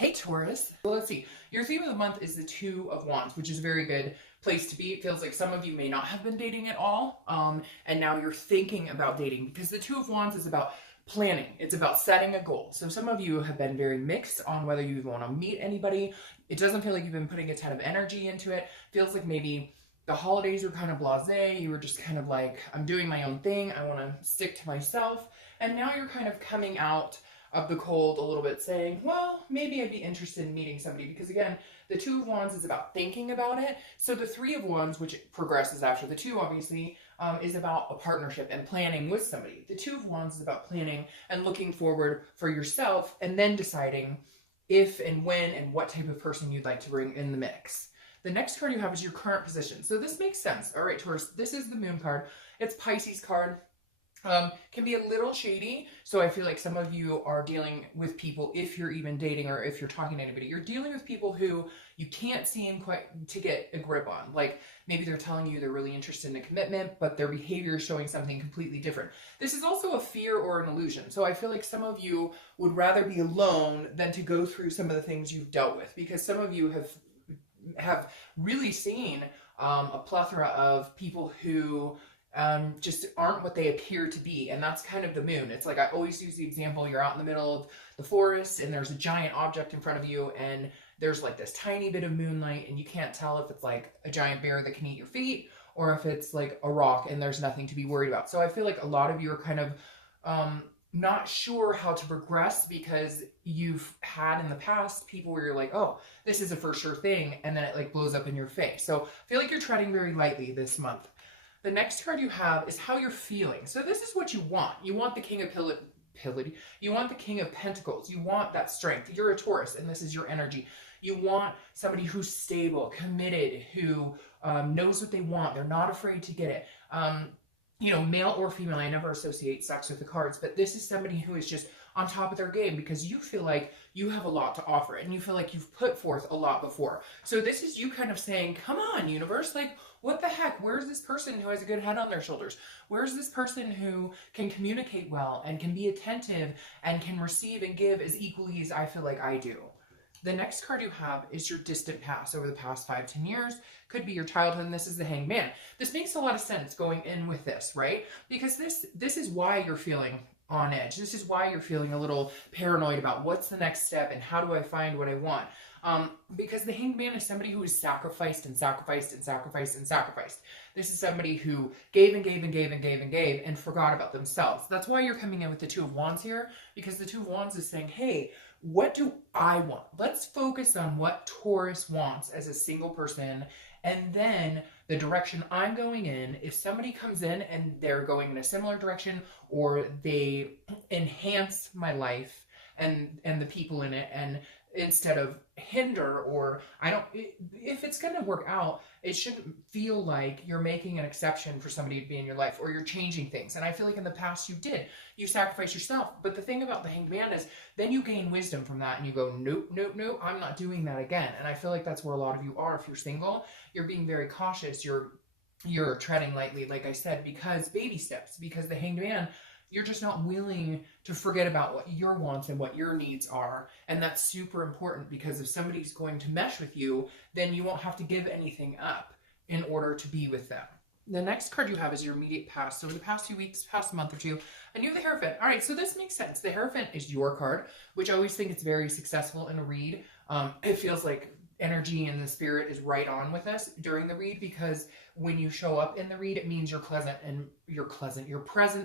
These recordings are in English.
Hey Taurus. Well, let's see. Your theme of the month is the Two of Wands, which is a very good place to be. It feels like some of you may not have been dating at all, and now you're thinking about dating because the Two of Wands is about planning. It's about setting a goal. So some of you have been very mixed on whether you even want to meet anybody. It doesn't feel like you've been putting a ton of energy into it. Feels like maybe the holidays were kind of blasé. You were just kind of like, I'm doing my own thing. I want to stick to myself. And now you're kind of coming out of the cold a little bit, saying, well, maybe I'd be interested in meeting somebody, because again, the Two of Wands is about thinking about it. So the Three of Wands, which progresses after the two, obviously, is about a partnership and planning with somebody. The Two of Wands is about planning and looking forward for yourself, and then deciding if and when and what type of person you'd like to bring in the mix. The next card you have is your current position. So this makes sense. All right, Taurus, this is the Moon card. It's Pisces card. Can be a little shady. So I feel like some of you are dealing with people, if you're even dating or if you're talking to anybody, you're dealing with people who you can't seem quite to get a grip on. Like maybe they're telling you they're really interested in a commitment, but their behavior is showing something completely different. This is also a fear or an illusion. So I feel like some of you would rather be alone than to go through some of the things you've dealt with, because some of you have really seen a plethora of people who just aren't what they appear to be. And that's kind of the moon. It's like, I always use the example, you're out in the middle of the forest and there's a giant object in front of you, and there's like this tiny bit of moonlight, and you can't tell if it's like a giant bear that can eat your feet or if it's like a rock and there's nothing to be worried about. So I feel like a lot of you are kind of not sure how to progress, because you've had in the past people where you're like, oh, this is a for sure thing, and then it like blows up in your face. So I feel like you're treading very lightly this month. The next card you have is how you're feeling. So this is what you want. You want the King of You want the King of Pentacles. You want that strength. You're a Taurus, and this is your energy. You want somebody who's stable, committed, who knows what they want. They're not afraid to get it. You know, male or female, I never associate sex with the cards, but this is somebody who is just on top of their game, because you feel like you have a lot to offer and you feel like you've put forth a lot before. So this is you kind of saying, come on, universe, like, what the heck? Where's this person who has a good head on their shoulders? Where's this person who can communicate well and can be attentive and can receive and give as equally as I feel like I do? The next card you have is your distant past, over the past 5-10 years. Could be your childhood, and this is the Hanged Man. This makes a lot of sense going in with this, right? Because this is why you're feeling on edge. This is why you're feeling a little paranoid about what's the next step and how do I find what I want. Because the Hanged Man is somebody who has sacrificed and sacrificed and sacrificed and sacrificed. This is somebody who gave and gave and gave and gave and gave and forgot about themselves. That's why you're coming in with the Two of Wands here, because the Two of Wands is saying, hey, what do I want? Let's focus on what Taurus wants as a single person, and then the direction I'm going in. If somebody comes in and they're going in a similar direction, or they enhance my life and the people in it, and instead of hinder, or if it's going to work out, it shouldn't feel like you're making an exception for somebody to be in your life, or you're changing things. And I feel like in the past you sacrificed yourself. But the thing about the Hanged Man is then you gain wisdom from that and you go, nope, nope, nope, I'm not doing that again. And I feel like that's where a lot of you are. If you're single, you're being very cautious. You're treading lightly, like I said, because baby steps, because the Hanged Man, you're just not willing to forget about what your wants and what your needs are. And that's super important, because if somebody's going to mesh with you, then you won't have to give anything up in order to be with them. The next card you have is your immediate past. So in the past 2 weeks, past month or two, I knew the Hierophant. All right, so this makes sense. The Hierophant is your card, which I always think it's very successful in a read. It feels like energy and the spirit is right on with us during the read, because when you show up in the read, it means you're present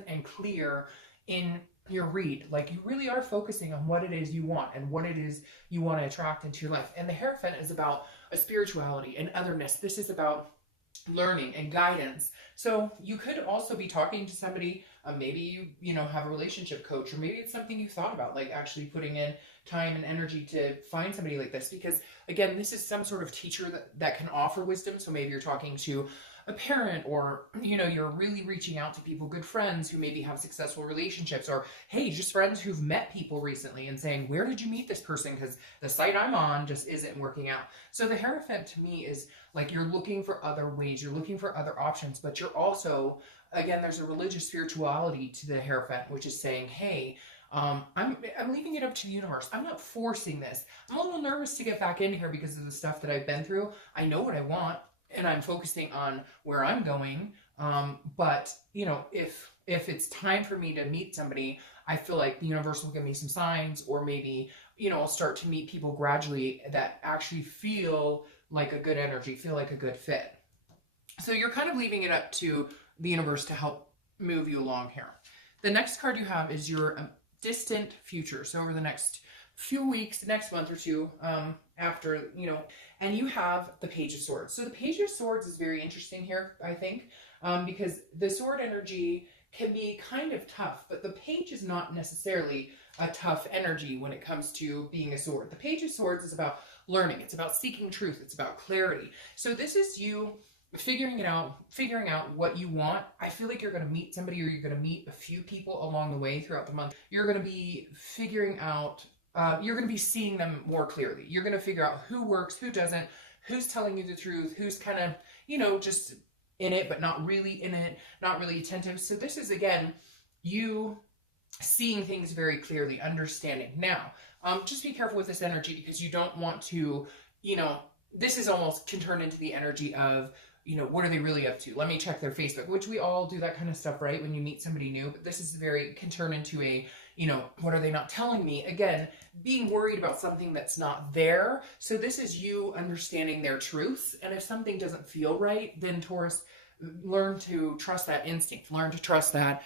and clear in your read. Like, you really are focusing on what it is you want and what it is you want to attract into your life. And the Hierophant is about a spirituality and otherness. This is about learning and guidance. So you could also be talking to somebody, maybe you have a relationship coach, or maybe it's something you thought about, like actually putting in time and energy to find somebody like this, because again, this is some sort of teacher that can offer wisdom. So maybe you're talking to a parent, or you're really reaching out to people, good friends who maybe have successful relationships, or hey, just friends who've met people recently and saying, where did you meet this person? Because the site I'm on just isn't working out. So the Hierophant to me is like, you're looking for other ways, you're looking for other options, but you're also, again, there's a religious spirituality to the Hierophant, which is saying, hey, I'm leaving it up to the universe. I'm not forcing this. I'm a little nervous to get back in here because of the stuff that I've been through. I know what I want, and I'm focusing on where I'm going. But you know, if it's time for me to meet somebody, I feel like the universe will give me some signs, or maybe, you know, I'll start to meet people gradually that actually feel like a good energy, feel like a good fit. So you're kind of leaving it up to the universe to help move you along here. The next card you have is your distant future. So over the next few weeks, next month or two, after, you know, and you have the Page of Swords. So the Page of Swords is very interesting here, I think, because the sword energy can be kind of tough, but the page is not necessarily a tough energy when it comes to being a sword. The Page of Swords is about learning. It's about seeking truth. It's about clarity. So this is you figuring out what you want. I feel like you're going to meet somebody, or you're going to meet a few people along the way throughout the month. You're going to be figuring out, you're going to be seeing them more clearly. You're going to figure out who works, who doesn't, who's telling you the truth, who's kind of, you know, just in it, but not really in it, not really attentive. So this is, again, you seeing things very clearly, understanding. Now, just be careful with this energy, because you don't want to, you know, this is almost can turn into the energy of, you know, what are they really up to? Let me check their Facebook, which we all do that kind of stuff, right? When you meet somebody new, but this is can turn into a, you know, what are they not telling me? Again, being worried about something that's not there. So this is you understanding their truths. And if something doesn't feel right, then Taurus, learn to trust that instinct, learn to trust that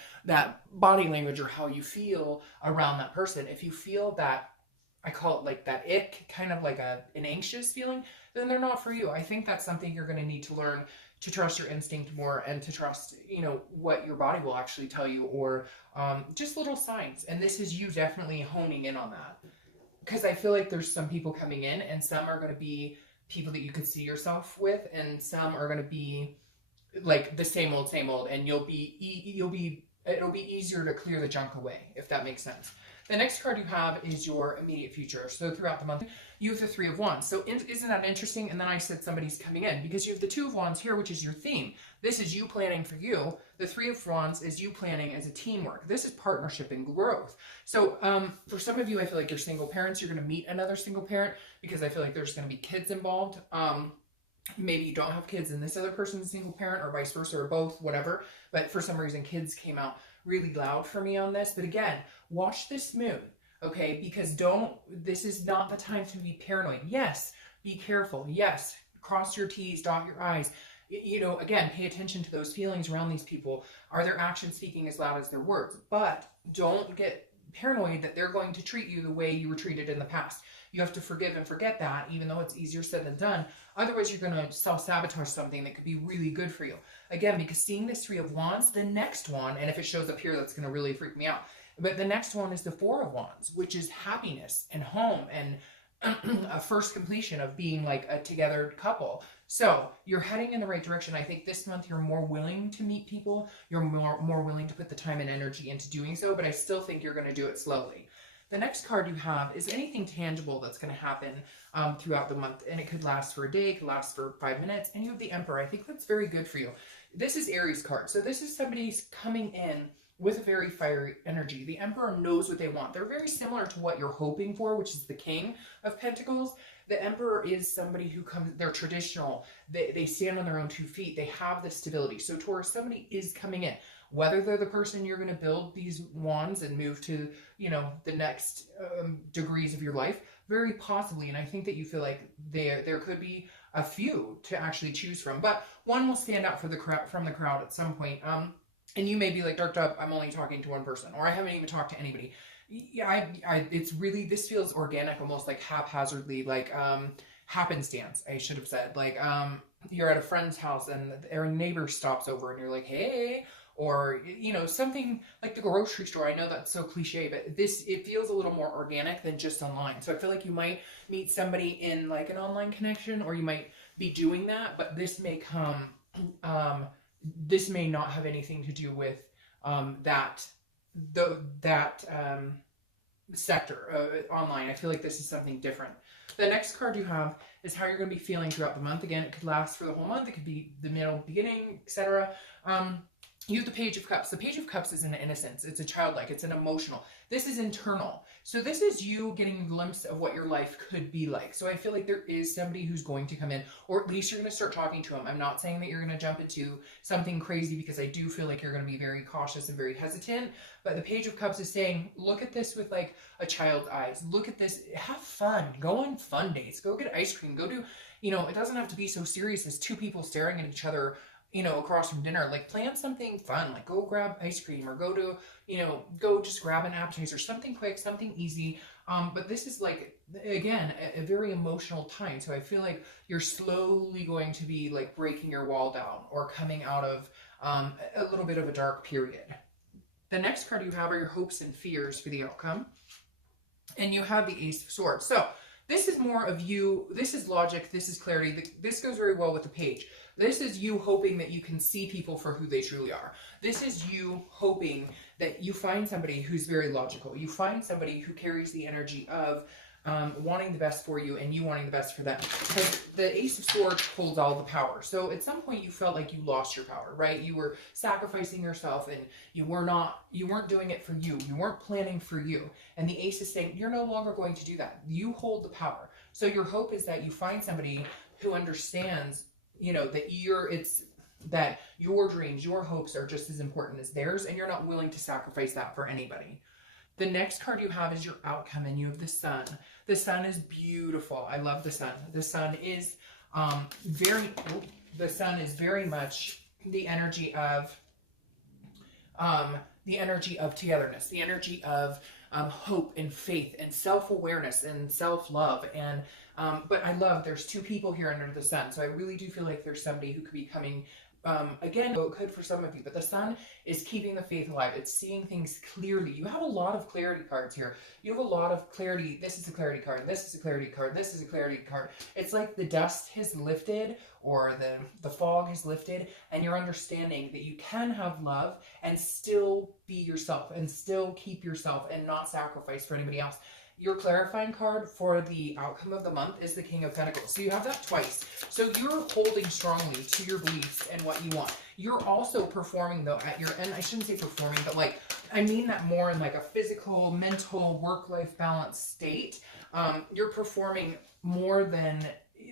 body language, or how you feel around that person. If you feel that, I call it like that ick, kind of like an anxious feeling, then they're not for you. I think that's something you're going to need to learn, to trust your instinct more, and to trust, you know, what your body will actually tell you, or just little signs. And this is you definitely honing in on that, because I feel like there's some people coming in, and some are going to be people that you could see yourself with, and some are going to be like the same old, and it'll be easier to clear the junk away, if that makes sense. The next card you have is your immediate future. So throughout the month, you have the Three of Wands. So isn't that interesting? And then I said somebody's coming in, because you have the Two of Wands here, which is your theme. This is you planning for you. The Three of Wands is you planning as a teamwork. This is partnership and growth. So for some of you, I feel like you're single parents. You're going to meet another single parent, because I feel like there's going to be kids involved. Maybe you don't have kids and this other person's a single parent, or vice versa, or both, whatever. But for some reason, kids came out really loud for me on this. But again, watch this moon, okay? Because this is not the time to be paranoid. Yes, be careful. Yes, cross your T's, dot your I's. You know, again, pay attention to those feelings around these people. Are their actions speaking as loud as their words? But don't get paranoid that they're going to treat you the way you were treated in the past. You have to forgive and forget that, even though it's easier said than done. Otherwise, you're going to self-sabotage something that could be really good for you. Again, because seeing this Three of Wands, the next one, and if it shows up here, that's going to really freak me out. But the next one is the Four of Wands, which is happiness and home and a first completion of being like a together couple. So you're heading in the right direction. I think this month you're more willing to meet people. You're more willing to put the time and energy into doing so, but I still think you're going to do it slowly. The next card you have is anything tangible that's going to happen throughout the month. And it could last for a day, it could last for 5 minutes. And you have the Emperor. I think that's very good for you. This is Aries card. So this is somebody's coming in with a very fiery energy. The Emperor knows what they want. They're very similar to what you're hoping for, which is the King of Pentacles. The Emperor is somebody who comes, they're traditional. They stand on their own 2 feet. They have the stability. So Taurus, somebody is coming in. Whether they're the person you're going to build these wands and move to, you know, the next degrees of your life, very possibly. And I think that you feel like there could be a few to actually choose from, but one will stand out from the crowd at some point. And you may be like, Dark Dove, I'm only talking to one person, or I haven't even talked to anybody. Yeah, it's really, this feels organic, almost like haphazardly, like happenstance, I should have said. Like you're at a friend's house and their neighbor stops over and you're like, hey. Or, you know, something like the grocery store. I know that's so cliche, but it feels a little more organic than just online. So I feel like you might meet somebody in like an online connection, or you might be doing that, but this may come, this may not have anything to do with that sector online. I feel like this is something different. The next card you have is how you're going to be feeling throughout the month. Again, it could last for the whole month. It could be the middle, beginning, etc. You have the Page of Cups. The Page of Cups is an innocence. It's a childlike. It's an emotional. This is internal. So this is you getting a glimpse of what your life could be like. So I feel like there is somebody who's going to come in, or at least you're going to start talking to them. I'm not saying that you're going to jump into something crazy, because I do feel like you're going to be very cautious and very hesitant. But the Page of Cups is saying, look at this with like a child's eyes. Look at this. Have fun. Go on fun dates. Go get ice cream. Go do, you know, it doesn't have to be so serious as two people staring at each other, you know, across from dinner. Like, plan something fun, like go grab ice cream, or go to, you know, go just grab an appetizer, something quick, something easy. But this is like, again, a very emotional time. So I feel like you're slowly going to be like breaking your wall down, or coming out of a little bit of a dark period. The next card you have are your hopes and fears for the outcome. And you have the Ace of Swords. So this is more of you. This is logic. This is clarity. This goes very well with the page. This is you hoping that you can see people for who they truly are. This is you hoping that you find somebody who's very logical. You find somebody who carries the energy of wanting the best for you, and you wanting the best for them. Because the Ace of Swords holds all the power. So at some point you felt like you lost your power, right? You were sacrificing yourself, and you weren't doing it for you. You weren't planning for you. And the Ace is saying, you're no longer going to do that. You hold the power. So your hope is that you find somebody who understands, you know, that that your dreams, your hopes are just as important as theirs, and you're not willing to sacrifice that for anybody. The next card you have is your outcome, and you have the Sun. The Sun is beautiful. I love the Sun. The Sun is very much the energy of togetherness, the energy of hope and faith and self-awareness and self-love. And but I love, there's two people here under the Sun. So I really do feel like there's somebody who could be coming, again, it could for some of you, but the Sun is keeping the faith alive. It's seeing things clearly. You have a lot of clarity cards here. You have a lot of clarity. This is a clarity card. This is a clarity card. This is a clarity card. It's like the dust has lifted, or the fog has lifted, and you're understanding that you can have love and still be yourself, and still keep yourself, and not sacrifice for anybody else. Your clarifying card for the outcome of the month is the King of Pentacles. So you have that twice. So you're holding strongly to your beliefs and what you want. You're also performing, though, at your end. I shouldn't say performing, but like, I mean that more in like a physical, mental, work-life balance state. You're performing more than,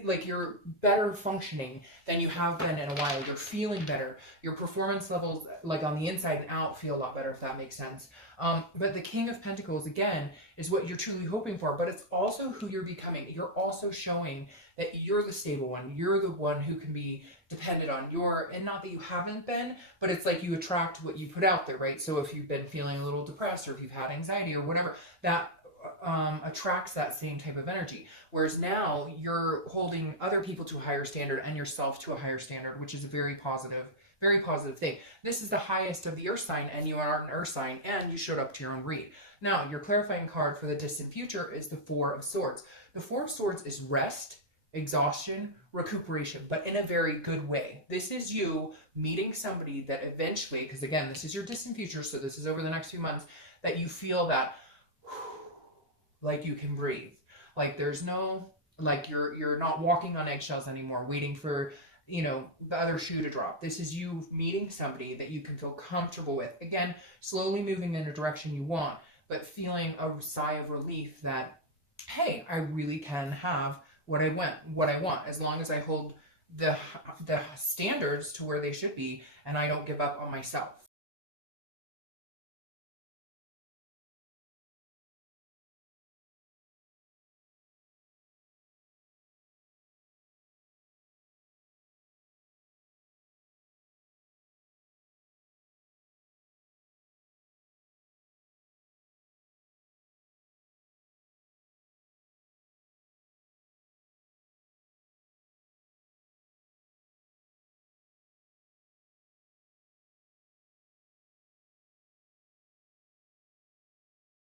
like, you're better functioning than you have been in a while. You're feeling better. Your performance levels, like on the inside and out, feel a lot better, if that makes sense. But the King of Pentacles, again, is what you're truly hoping for, but it's also who you're becoming. You're also showing that you're the stable one. You're the one who can be depended on. And not that you haven't been, but it's like you attract what you put out there, right? So if you've been feeling a little depressed, or if you've had anxiety or whatever, that attracts that same type of energy. Whereas now you're holding other people to a higher standard, and yourself to a higher standard, which is a very positive thing. This is the highest of the Earth sign, and you are an Earth sign, and you showed up to your own read. Now, your clarifying card for the distant future is the Four of Swords. The Four of Swords is rest, exhaustion, recuperation, but in a very good way. This is you meeting somebody that eventually, because again, this is your distant future, so this is over the next few months, that you feel that like you can breathe. Like there's no, like you're not walking on eggshells anymore, waiting for, you know, the other shoe to drop. This is you meeting somebody that you can feel comfortable with. Again, slowly moving in a direction you want, but feeling a sigh of relief that, hey, I really can have what I want, as long as I hold the standards to where they should be, and I don't give up on myself.